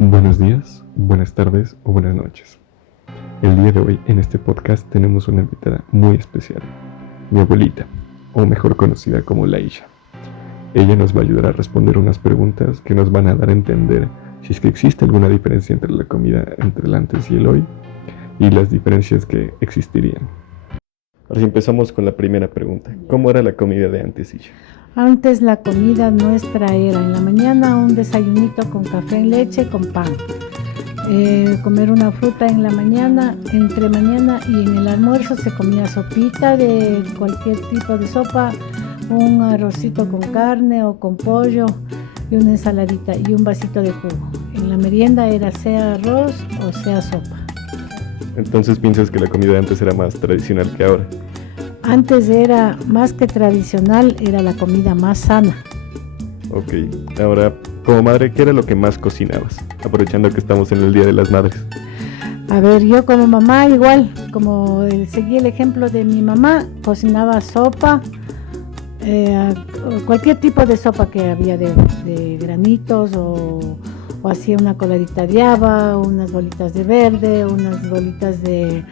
Buenos días, buenas tardes o buenas noches. El día de hoy en este podcast tenemos una invitada muy especial, mi abuelita, o mejor conocida como la Isha. Ella nos va a ayudar a responder unas preguntas que nos van a dar a entender si es que existe alguna diferencia entre la comida entre el antes y el hoy y las diferencias que existirían. Ahora sí empezamos con la primera pregunta. ¿Cómo era la comida de antes, Isha? Antes la comida nuestra era en la mañana un desayunito con café en leche con pan. Comer una fruta en la mañana, entre mañana y en el almuerzo se comía sopita de cualquier tipo de sopa, un arrocito con carne o con pollo y una ensaladita y un vasito de jugo. En la merienda era sea arroz o sea sopa. Entonces piensas que la comida de antes era más tradicional que ahora. Antes era más que tradicional, era la comida más sana. Ok, ahora como madre, ¿qué era lo que más cocinabas? Aprovechando que estamos en el Día de las Madres. A ver, yo como mamá igual, como seguí el ejemplo de mi mamá, cocinaba sopa, cualquier tipo de sopa que había de granitos o hacía una coladita de haba, unas bolitas de verde, unas bolitas de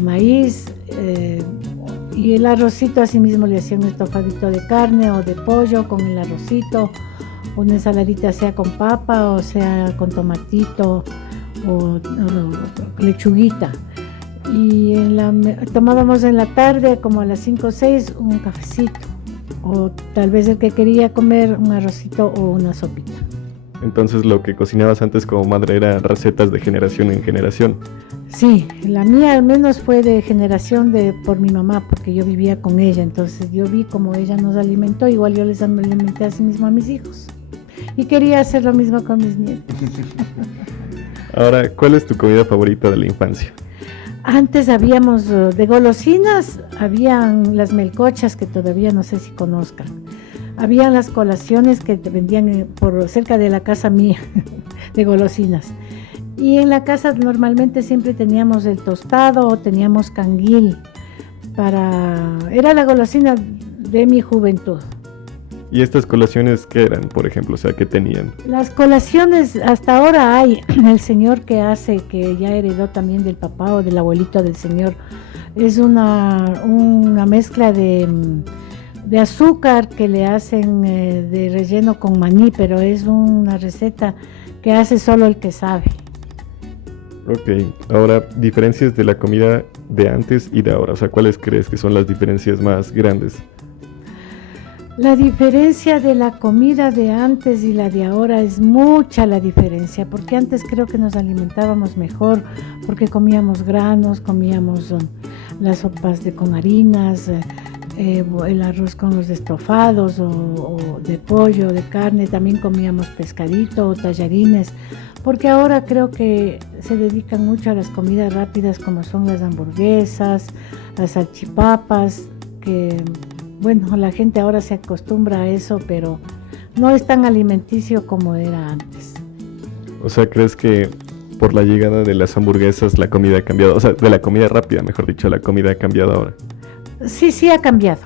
maíz, y el arrocito así mismo le hacía un estofadito de carne o de pollo con el arrocito, una ensaladita sea con papa o sea con tomatito o lechuguita. Y tomábamos en la tarde como a las 5 o 6 un cafecito o tal vez el que quería comer un arrocito o una sopita. Entonces lo que cocinabas antes como madre era recetas de generación en generación. Sí, la mía al menos fue de generación por mi mamá, porque yo vivía con ella, entonces yo vi cómo ella nos alimentó, igual yo les alimenté así mismo a mis hijos. Y quería hacer lo mismo con mis nietos. Ahora, ¿cuál es tu comida favorita de la infancia? Antes habíamos de golosinas, habían las melcochas que todavía no sé si conozcan. Habían las colaciones que te vendían por cerca de la casa mía, de golosinas. Y en la casa normalmente siempre teníamos el tostado o teníamos canguil. Era la golosina de mi juventud. ¿Y estas colaciones qué eran, por ejemplo? O sea, ¿qué tenían? Las colaciones, hasta ahora hay el señor que hace, que ya heredó también del papá o del abuelito del señor. Es una mezcla de azúcar que le hacen de relleno con maní, pero es una receta que hace solo el que sabe. Ok, ahora, diferencias de la comida de antes y de ahora. O sea, ¿cuáles crees que son las diferencias más grandes? La diferencia de la comida de antes y la de ahora es mucha la diferencia, porque antes creo que nos alimentábamos mejor, porque comíamos granos, comíamos las sopas con harinas, el arroz con los estofados o de pollo, de carne, también comíamos pescadito o tallarines, porque ahora creo que se dedican mucho a las comidas rápidas como son las hamburguesas, las salchipapas, que bueno, la gente ahora se acostumbra a eso, pero no es tan alimenticio como era antes. O sea, ¿crees que por la llegada de las hamburguesas la comida ha cambiado? O sea, de la comida rápida, mejor dicho, la comida ha cambiado ahora. Sí ha cambiado,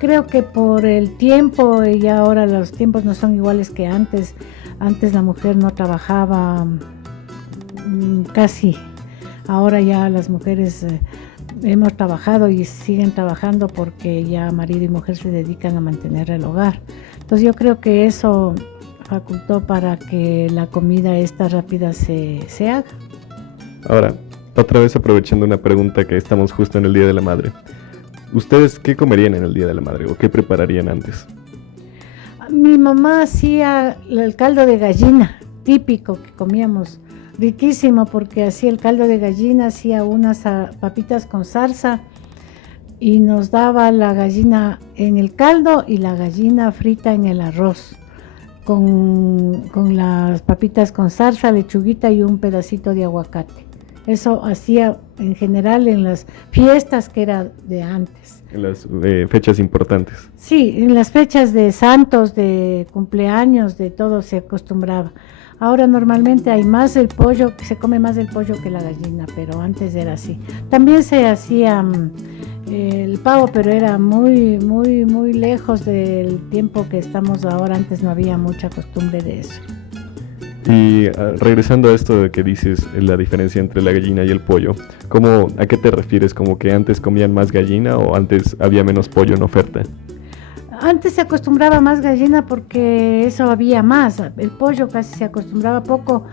creo que por el tiempo, y ahora los tiempos no son iguales que antes. Antes la mujer no trabajaba casi, ahora ya las mujeres hemos trabajado y siguen trabajando porque ya marido y mujer se dedican a mantener el hogar. Entonces yo creo que eso facultó para que la comida esta rápida se haga. Ahora, otra vez aprovechando una pregunta que estamos justo en el Día de la Madre. ¿Ustedes qué comerían en el Día de la Madre o qué prepararían antes? Mi mamá hacía el caldo de gallina, típico que comíamos, riquísimo, porque hacía el caldo de gallina, hacía unas papitas con salsa y nos daba la gallina en el caldo y la gallina frita en el arroz, con las papitas con salsa, lechuguita y un pedacito de aguacate. Eso hacía en general en las fiestas que era de antes. En las fechas importantes. Sí, en las fechas de santos, de cumpleaños, de todo se acostumbraba. Ahora normalmente hay más el pollo, se come más el pollo que la gallina, pero antes era así. También se hacía el pavo, pero era muy, muy, muy lejos del tiempo que estamos ahora. Antes no había mucha costumbre de eso. Y regresando a esto de que dices la diferencia entre la gallina y el pollo, ¿a qué te refieres? ¿Como que antes comían más gallina o antes había menos pollo en oferta? Antes se acostumbraba más gallina porque eso había más. El pollo casi se acostumbraba poco,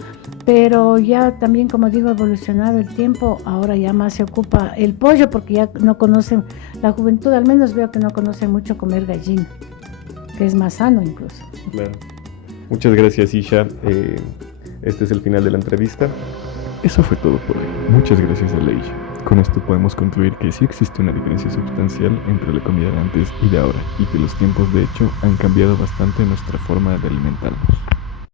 pero ya también, como digo, evolucionado el tiempo, ahora ya más se ocupa el pollo porque ya no conocen, la juventud al menos veo que no conoce mucho comer gallina, que es más sano incluso. Claro. Muchas gracias, Isha. Este es el final de la entrevista. Eso fue todo por hoy. Muchas gracias a Leisha. Con esto podemos concluir que sí existe una diferencia sustancial entre la comida de antes y de ahora, y que los tiempos de hecho han cambiado bastante nuestra forma de alimentarnos.